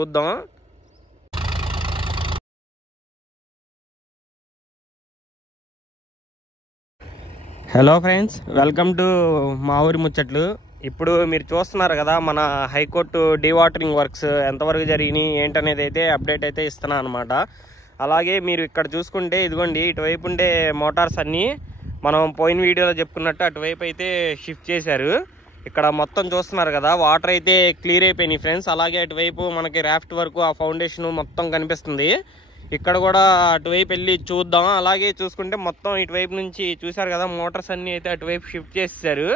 చూద్దాం. Hello friends, welcome to మా ఊరి ముచ్చట్లు. ఇప్పుడు మీరు చూస్తున్నారు కదా మన హైకోర్టు డీవాటరింగ్ వర్క్స్ ఎంతవరకు జరిగినాయి ఏంటనేది అయితే అప్డేట్ అయితే ఇస్తున్నా అనమాట. అలాగే మీరు ఇక్కడ చూసుకుంటే ఇదిగోండి, ఇటువైపు ఉండే మోటార్స్ అన్నీ మనం పోయిన వీడియోలో చెప్పుకున్నట్టు అటువైపు అయితే షిఫ్ట్ చేశారు. ఇక్కడ మొత్తం చూస్తున్నారు కదా, వాటర్ అయితే క్లియర్ అయిపోయినాయి ఫ్రెండ్స్. అలాగే అటువైపు మనకి రాఫ్ట్ వర్క్, ఆ ఫౌండేషన్ మొత్తం కనిపిస్తుంది. ఇక్కడ కూడా అటువైపు వెళ్ళి చూద్దాం. అలాగే చూసుకుంటే మొత్తం ఇటువైపు నుంచి చూసారు కదా, మోటార్స్ అన్నీ అయితే అటువైపు షిఫ్ట్ చేశారు.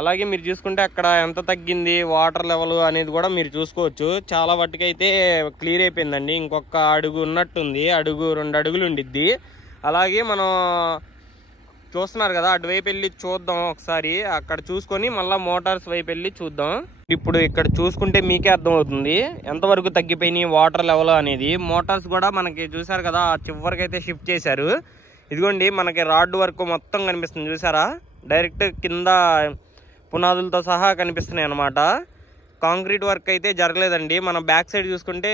అలాగే మీరు చూసుకుంటే అక్కడ ఎంత తగ్గింది వాటర్ లెవెల్ అనేది కూడా మీరు చూసుకోవచ్చు. చాలా వాటికైతే క్లియర్ అయిపోయిందండి. ఇంకొక అడుగు ఉన్నట్టుంది, అడుగు 2 అడుగులు ఉండిద్ది. అలాగే మనం చూస్తున్నారు కదా, అటువైపు వెళ్ళి చూద్దాం ఒకసారి. అక్కడ చూసుకొని మళ్ళీ మోటార్స్ వైపు వెళ్ళి చూద్దాం. ఇప్పుడు ఇక్కడ చూసుకుంటే మీకే అర్థమవుతుంది ఎంతవరకు తగ్గిపోయినాయి వాటర్ లెవెల్ అనేది. మోటార్స్ కూడా మనకి చూసారు కదా, చివరికి అయితే షిఫ్ట్ చేశారు. ఇదిగోండి, మనకి రాడ్ వర్క్ మొత్తం కనిపిస్తుంది చూసారా, డైరెక్ట్ కింద పునాదులతో సహా కనిపిస్తున్నాయి అన్నమాట. కాంక్రీట్ వర్క్ అయితే జరగలేదండి. మన బ్యాక్ సైడ్ చూసుకుంటే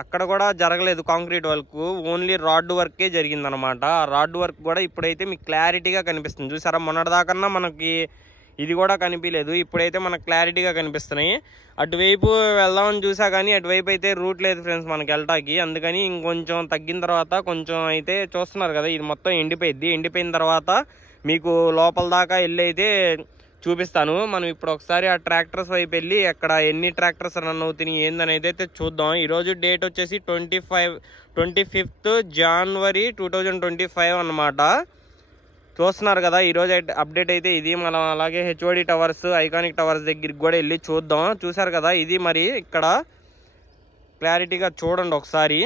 అక్కడ కూడా జరగలేదు కాంక్రీట్ వర్క్, ఓన్లీ రాడ్ వర్కే జరిగిందనమాట. ఆ రాడ్ వర్క్ కూడా ఇప్పుడైతే మీకు క్లారిటీగా కనిపిస్తుంది చూసారా. మొన్నటిదాకన్నా మనకి ఇది కూడా కనిపించలేదు, ఇప్పుడైతే మనకు క్లారిటీగా కనిపిస్తున్నాయి. అటువైపు వెళ్దామని చూసా కానీ అటువైపు అయితే రూట్ లేదు ఫ్రెండ్స్ మనకి వెళ్ళటానికి. అందుకని ఇంకొంచెం తగ్గిన తర్వాత కొంచెం అయితే చూస్తున్నారు కదా, ఇది మొత్తం ఎండిపోయిద్ది. ఎండిపోయిన తర్వాత మీకు లోపల దాకా వెళ్ళి అయితే చూపిస్తాను. మనం ఇప్పుడు ఒకసారి ఆ ట్రాక్టర్స్ వైపు వెళ్ళి అక్కడ ఎన్ని ట్రాక్టర్స్ రన్ అవుతున్నాయి ఏందని అయితే చూద్దాం. ఈరోజు డేట్ వచ్చేసి 25th January 2025 అన్నమాట. చూస్తున్నారు కదా, ఈరోజు అప్డేట్ అయితే ఇది. మనం అలాగే హెచ్ఓడి టవర్స్, ఐకానిక్ టవర్స్ దగ్గరికి కూడా వెళ్ళి చూద్దాం. చూసారు కదా, ఇది మరి ఇక్కడ క్లారిటీగా చూడండి ఒకసారి.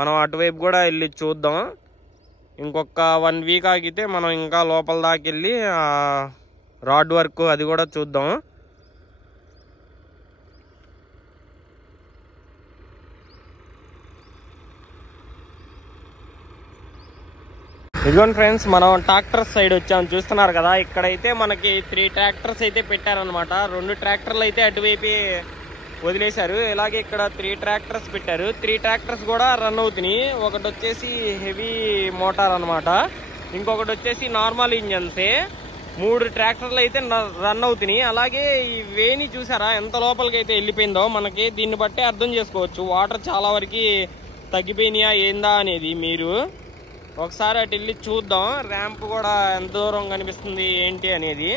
మనం అటువైపు కూడా వెళ్ళి చూద్దాం. ఇంకొక 1 వీక్ ఆగితే మనం ఇంకా లోపల దాకా వెళ్ళి రాడ్ వర్క్ అది కూడా చూద్దాం. ఇదిగోండి ఫ్రెండ్స్, మనం ట్రాక్టర్స్ సైడ్ వచ్చాము. చూస్తున్నారు కదా, ఇక్కడైతే మనకి 3 ట్రాక్టర్స్ అయితే పెట్టారనమాట. 2 ట్రాక్టర్లు అయితే అటువైపు వదిలేశారు. ఇలాగే ఇక్కడ 3 ట్రాక్టర్స్ పెట్టారు. 3 ట్రాక్టర్స్ కూడా రన్ అవుతున్నాయి. ఒకటి వచ్చేసి హెవీ మోటార్ అనమాట, ఇంకొకటి వచ్చేసి నార్మల్ ఇంజన్సే. 3 ట్రాక్టర్లు అయితే రన్ అవుతున్నాయి. అలాగే ఈ వేణి చూసారా ఎంత లోపలికి అయితే వెళ్ళిపోయిందో. మనకి దీన్ని బట్టే అర్థం చేసుకోవచ్చు వాటర్ చాలా వరకు తగ్గిపోయినాయా ఏందా అనేది. మీరు ఒకసారి అటు వెళ్ళి చూద్దాం. ర్యాంప్ కూడా ఎంత దూరం కనిపిస్తుంది ఏంటి అనేది.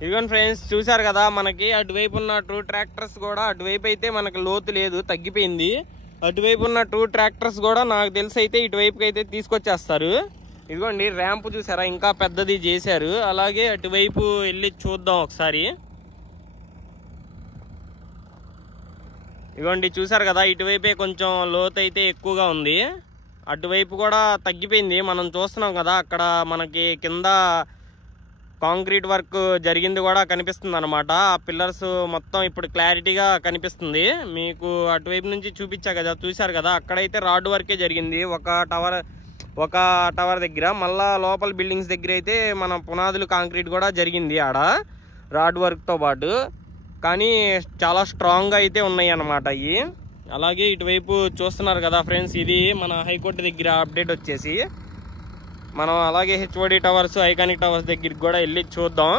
ఇదిగోండి ఫ్రెండ్స్, చూసారు కదా, మనకి అటువైపు ఉన్న 2 ట్రాక్టర్స్ కూడా అటువైపు అయితే మనకి లోతు లేదు, తగ్గిపోయింది. అటువైపు ఉన్న 2 ట్రాక్టర్స్ కూడా నాకు తెలిసి అయితే ఇటువైపుకి అయితే తీసుకొచ్చేస్తారు. ఇదిగోండి, ర్యాంప్ చూసారా ఇంకా పెద్దది చేశారు. అలాగే అటువైపు వెళ్ళి చూద్దాం ఒకసారి. ఇదిగోండి, చూసారు కదా, ఇటువైపే కొంచెం లోతు అయితే ఎక్కువగా ఉంది. అటువైపు కూడా తగ్గిపోయింది. మనం చూస్తున్నాం కదా, అక్కడ మనకి కింద కాంక్రీట్ వర్క్ జరిగింది కూడా కనిపిస్తుంది అనమాట. ఆ పిల్లర్స్ మొత్తం ఇప్పుడు క్లారిటీగా కనిపిస్తుంది మీకు. అటువైపు నుంచి చూపించా కదా, చూసారు కదా, అక్కడైతే రాడ్ వర్కే జరిగింది ఒక టవర్ దగ్గర. మళ్ళా లోపల బిల్డింగ్స్ దగ్గర అయితే మన పునాదులు కాంక్రీట్ కూడా జరిగింది ఆడ రాడ్ వర్క్తో పాటు. కానీ చాలా స్ట్రాంగ్గా అయితే ఉన్నాయి అన్నమాట ఇవి. అలాగే ఇటువైపు చూస్తున్నారు కదా ఫ్రెండ్స్, ఇది మన హైకోర్టు దగ్గర అప్డేట్ వచ్చేసి. మనం అలాగే హెచ్ఓడి టవర్స్, ఐకానిక్ టవర్స్ దగ్గరికి కూడా వెళ్ళి చూద్దాం.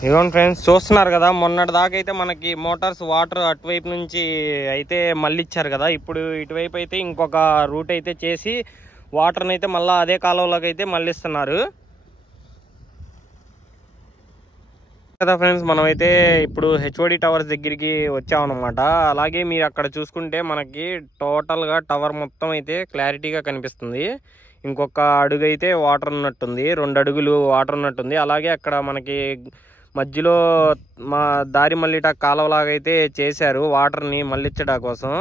ఇదిగోండి ఫ్రెండ్స్, చూస్తున్నారు కదా, మొన్నటి దాకా అయితే మనకి మోటార్స్ వాటర్ అటువైపు నుంచి అయితే మళ్ళీ ఇచ్చారు కదా. ఇప్పుడు ఇటువైపు అయితే ఇంకొక రూట్ అయితే చేసి వాటర్ని అయితే మళ్ళీ అదే కాలువలోకి అయితే మళ్ళిస్తున్నారు కదా ఫ్రెండ్స్. మనమైతే ఇప్పుడు హెచ్ఓడి టవర్స్ దగ్గరికి వచ్చామన్నమాట. అలాగే మీరు అక్కడ చూసుకుంటే మనకి టోటల్గా టవర్ మొత్తం అయితే క్లారిటీగా కనిపిస్తుంది. ఇంకొక అడుగు అయితే వాటర్ ఉన్నట్టుంది, 2 అడుగులు వాటర్ ఉన్నట్టుంది. అలాగే అక్కడ మనకి మధ్యలో మా దారి మళ్ళీట కాలువలాగా అయితే చేశారు వాటర్ని మళ్ళించడా కోసం.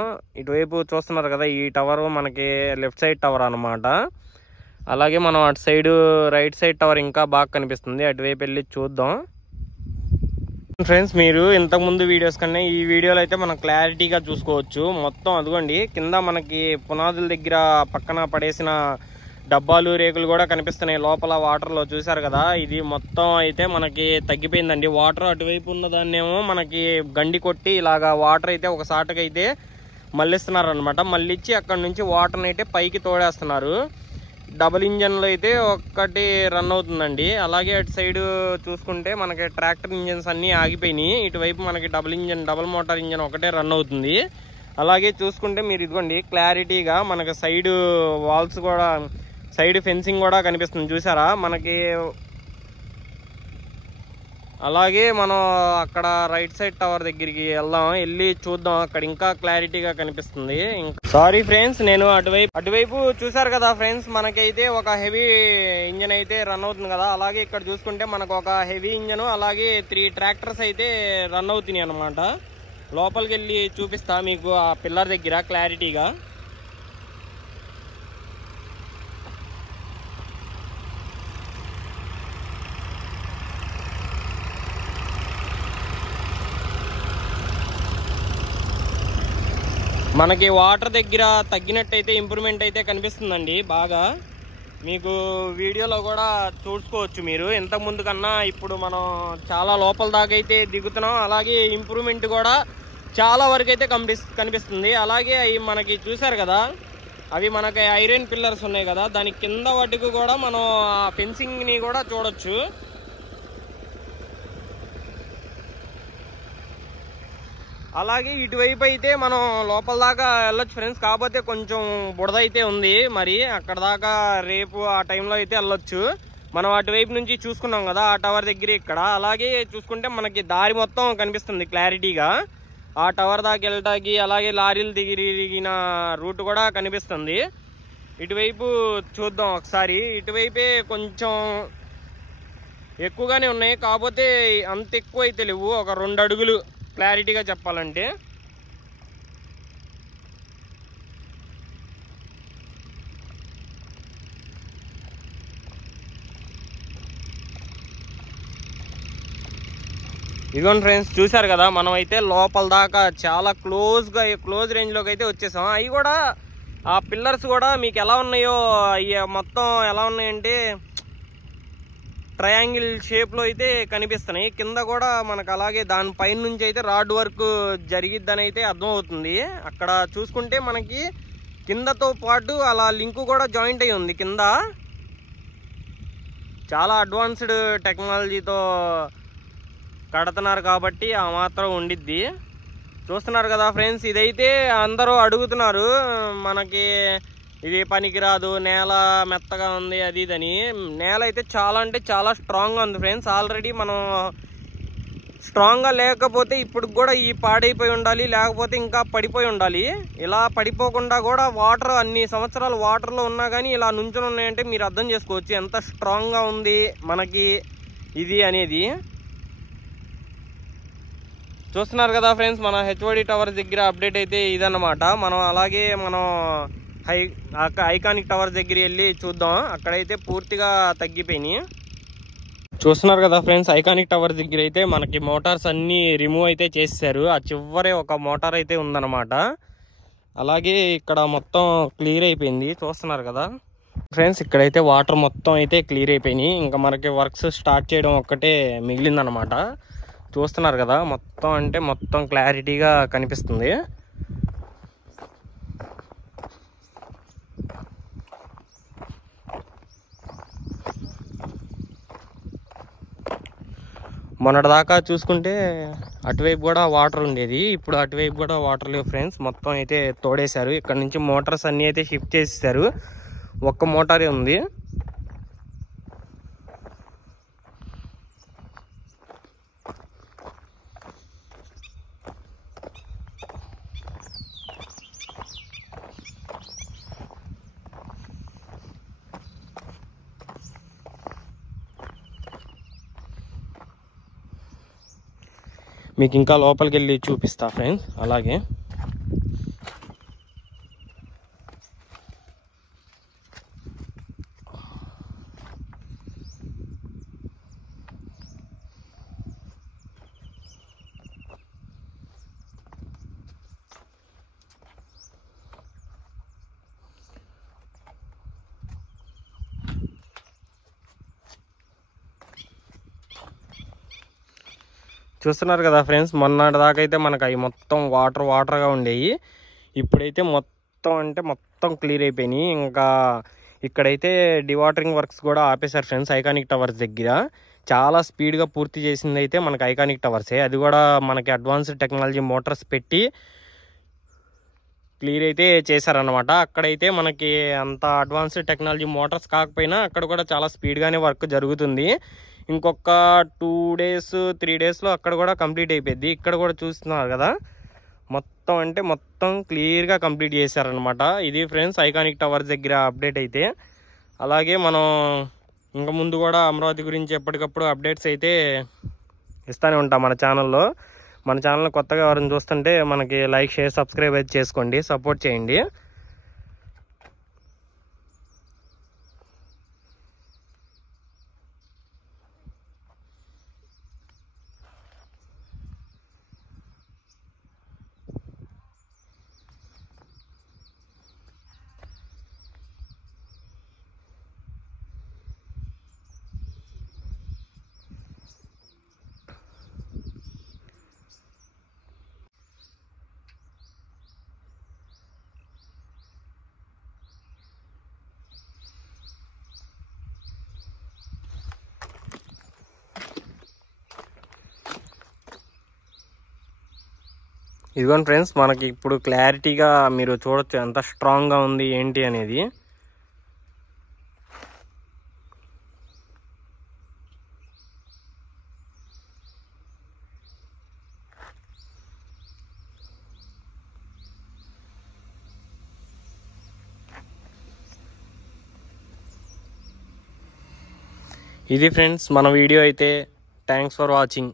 ఇటువైపు చూస్తున్నారు కదా, ఈ టవర్ మనకి లెఫ్ట్ సైడ్ టవర్ అనమాట. అలాగే మనం అటు సైడ్ రైట్ సైడ్ టవర్ ఇంకా బాగా కనిపిస్తుంది. అటువైపు వెళ్ళి చూద్దాం. ఫ్రెండ్స్, మీరు ఇంతకుముందు వీడియోస్ కన్నా ఈ వీడియోలో అయితే మనం క్లారిటీగా చూసుకోవచ్చు. మొత్తం అదిగోండి, కింద మనకి పునాదుల దగ్గర పక్కన పడేసిన డబ్బాలు రేకులు కూడా కనిపిస్తున్నాయి. లోపల వాటర్లో చూసారు కదా, ఇది మొత్తం అయితే మనకి తగ్గిపోయిందండి. వాటర్ అటువైపు ఉన్నదాన్నేమో మనకి గండి కొట్టి ఇలాగా వాటర్ అయితే ఒక సాటుగా అయితే మళ్ళిస్తున్నారు అనమాట. మళ్ళిచ్చి అక్కడ నుంచి వాటర్ని అయితే పైకి తోడేస్తున్నారు. డబుల్ ఇంజన్లో అయితే ఒక్కటి రన్ అవుతుందండి. అలాగే అటు సైడ్ చూసుకుంటే మనకి ట్రాక్టర్ ఇంజన్స్ అన్నీ ఆగిపోయినాయి. ఇటువైపు మనకి డబుల్ మోటార్ ఇంజన్ ఒకటే రన్ అవుతుంది. అలాగే చూసుకుంటే మీరు ఇదిగోండి, క్లారిటీగా మనకి సైడ్ వాల్స్ కూడా, సైడ్ ఫెన్సింగ్ కూడా కనిపిస్తుంది చూసారా మనకి. అలాగే మనం అక్కడ రైట్ సైడ్ టవర్ దగ్గరికి వెళ్దాం, వెళ్ళి చూద్దాం, అక్కడ ఇంకా క్లారిటీగా కనిపిస్తుంది. సారీ ఫ్రెండ్స్, నేను అటువైపు చూసారు కదా ఫ్రెండ్స్, మనకైతే ఒక హెవీ ఇంజన్ అయితే రన్ అవుతుంది కదా. అలాగే ఇక్కడ చూసుకుంటే మనకు ఒక హెవీ ఇంజన్, అలాగే 3 ట్రాక్టర్స్ అయితే రన్ అవుతున్నాయి అనమాట. లోపలికి వెళ్ళి చూపిస్తా మీకు ఆ పిల్లర్ దగ్గర క్లారిటీగా. మనకి వాటర్ దగ్గర తగ్గినట్టయితే ఇంప్రూవ్మెంట్ అయితే కనిపిస్తుందండి బాగా. మీకు వీడియోలో కూడా చూసుకోవచ్చు మీరు. ఇంతకు ముందు కన్నా ఇప్పుడు మనం చాలా లోపల దాకా అయితే దిగుతున్నాం. అలాగే ఇంప్రూవ్మెంట్ కూడా చాలా వరకు అయితే కనిపిస్తుంది. అలాగే అవి మనకి చూసారు కదా, అవి మనకి ఐరన్ పిల్లర్స్ ఉన్నాయి కదా, దాని కింద వాటికి కూడా మనం ఫెన్సింగ్ ని కూడా చూడొచ్చు. అలాగే ఇటువైపు అయితే మనం లోపల దాకా వెళ్ళొచ్చు ఫ్రెండ్స్. కాకపోతే కొంచెం బుడద అయితే ఉంది, మరి అక్కడ దాకా రేపు ఆ టైంలో అయితే వెళ్ళొచ్చు. మనం అటువైపు నుంచి చూసుకున్నాం కదా ఆ టవర్ దగ్గర ఇక్కడ. అలాగే చూసుకుంటే మనకి దారి మొత్తం కనిపిస్తుంది క్లారిటీగా. ఆ టవర్ దాకా వెళ్ళటానికి అలాగే లారీలు దిగిన రూట్ కూడా కనిపిస్తుంది. ఇటువైపు చూద్దాం ఒకసారి. ఇటువైపే కొంచెం ఎక్కువగానే ఉన్నాయి, కాకపోతే అంత ఎక్కువ అయితే లేవు, ఒక 2 అడుగులు క్లారిటీగా చెప్పాలంటే. ఇదిగోండి ఫ్రెండ్స్, చూసారు కదా, మనం అయితే లోపల దాకా చాలా క్లోజ్ రేంజ్ లోకి అయితే వచ్చేసాం. అవి కూడా ఆ పిల్లర్స్ కూడా మీకు ఎలా ఉన్నాయో, మొత్తం ఎలా ఉన్నాయంటే ట్రయాంగిల్ షేప్ లో అయితే కనిపిస్తున్నాయి. కింద కూడా మనకు అలాగే దానిపైన నుంచి అయితే రాడ్ వర్క్ జరిగిద్దని అయితే అర్థం అవుతుంది. అక్కడ చూసుకుంటే మనకి కిందతో పాటు అలా లింక్ కూడా జాయింట్ అయి ఉంది కింద. చాలా అడ్వాన్స్డ్ టెక్నాలజీతో కడుతున్నారు కాబట్టి ఆ మాత్రం ఉండిద్ది. చూస్తున్నారు కదా ఫ్రెండ్స్, ఇదైతే అందరూ అడుగుతున్నారు మనకి ఇది పనికిరాదు, నేల మెత్తగా ఉంది అది ఇదని. నేల అయితే చాలా అంటే చాలా స్ట్రాంగ్గా ఉంది ఫ్రెండ్స్. ఆల్రెడీ మనం స్ట్రాంగ్గా లేకపోతే ఇప్పుడు కూడా ఈ పాడైపోయి ఉండాలి, లేకపోతే ఇంకా పడిపోయి ఉండాలి. ఇలా పడిపోకుండా కూడా వాటర్ అన్ని సంవత్సరాలు వాటర్లో ఉన్నా కానీ ఇలా నుంచుని ఉన్నాయంటే మీరు అర్థం చేసుకోవచ్చు ఎంత స్ట్రాంగ్గా ఉంది మనకి ఇది అనేది. చూస్తున్నారు కదా ఫ్రెండ్స్, మన హెచ్ఓడి టవర్ దగ్గర అప్డేట్ అయితే ఇదన్నమాట. మనం అలాగే మనం ఐకానిక్ టవర్ దగ్గర వెళ్ళి చూద్దాం, అక్కడైతే పూర్తిగా తగ్గిపోయినాయి. చూస్తున్నారు కదా ఫ్రెండ్స్, ఐకానిక్ టవర్ దగ్గర అయితే మనకి మోటార్స్ అన్ని రిమూవ్ అయితే చేశారు. ఆ చివరే ఒక మోటార్ అయితే ఉందన్నమాట. అలాగే ఇక్కడ మొత్తం క్లియర్ అయిపోయింది. చూస్తున్నారు కదా ఫ్రెండ్స్, ఇక్కడైతే వాటర్ మొత్తం అయితే క్లియర్ అయిపోయినాయి. ఇంకా మనకి వర్క్స్ స్టార్ట్ చేయడం ఒక్కటే మిగిలిందనమాట. చూస్తున్నారు కదా, మొత్తం అంటే మొత్తం క్లారిటీగా కనిపిస్తుంది. మొన్నటిదాకా చూసుకుంటే అటువైపు కూడా వాటర్ ఉండేది, ఇప్పుడు అటువైపు కూడా వాటర్ లేవు ఫ్రెండ్స్. మొత్తం అయితే తోడేశారు. ఇక్కడ నుంచి మోటార్స్ అన్నీ అయితే షిఫ్ట్ చేసేసారు. ఒక్క మోటారే ఉంది. మీకు ఇంకా లోపలికి వెళ్ళి చూపిస్తా ఫ్రెండ్స్. అలాగే చూస్తున్నారు కదా ఫ్రెండ్స్, మొన్నటి దాకా అయితే మనకు అవి మొత్తం వాటర్గా ఉండేవి. ఇప్పుడైతే మొత్తం అంటే మొత్తం క్లియర్ అయిపోయినాయి. ఇంకా ఇక్కడైతే డివాటరింగ్ వర్క్స్ కూడా ఆపేశారు ఫ్రెండ్స్. ఐకానిక్ టవర్స్ దగ్గర చాలా స్పీడ్గా పూర్తి చేసింది అయితే మనకి ఐకానిక్ టవర్సే. అది కూడా మనకి అడ్వాన్స్డ్ టెక్నాలజీ మోటార్స్ పెట్టి క్లియర్ అయితే చేశారనమాట. అక్కడైతే మనకి అంత అడ్వాన్స్డ్ టెక్నాలజీ మోటార్స్ కాకపోయినా అక్కడ కూడా చాలా స్పీడ్గానే వర్క్ జరుగుతుంది. ఇంకొక 2 days 3 daysలో అక్కడ కూడా కంప్లీట్ అయిపోద్ది. ఇక్కడ కూడా చూస్తున్నారు కదా, మొత్తం అంటే మొత్తం క్లియర్గా కంప్లీట్ చేశారనమాట. ఇది ఫ్రెండ్స్ ఐకానిక్ టవర్స్ దగ్గర అప్డేట్ అయితే. అలాగే మనం ఇంకా ముందు కూడా అమరావతి గురించి ఎప్పటికప్పుడు అప్డేట్స్ అయితే ఇస్తూనే ఉంటాం మన ఛానల్లో. మన ఛానల్ కొత్తగా ఎవరైనా చూస్తుంటే మనకి లైక్, షేర్, సబ్స్క్రైబ్ అయితే చేసుకోండి, సపోర్ట్ చేయండి. ఇదిగోండి ఫ్రెండ్స్, మనకి ఇప్పుడు క్లారిటీగా మీరు చూడొచ్చు ఎంత స్ట్రాంగ్గా ఉంది ఏంటి అనేది. ఇది ఫ్రెండ్స్ మన వీడియో అయితే. Thanks for watching.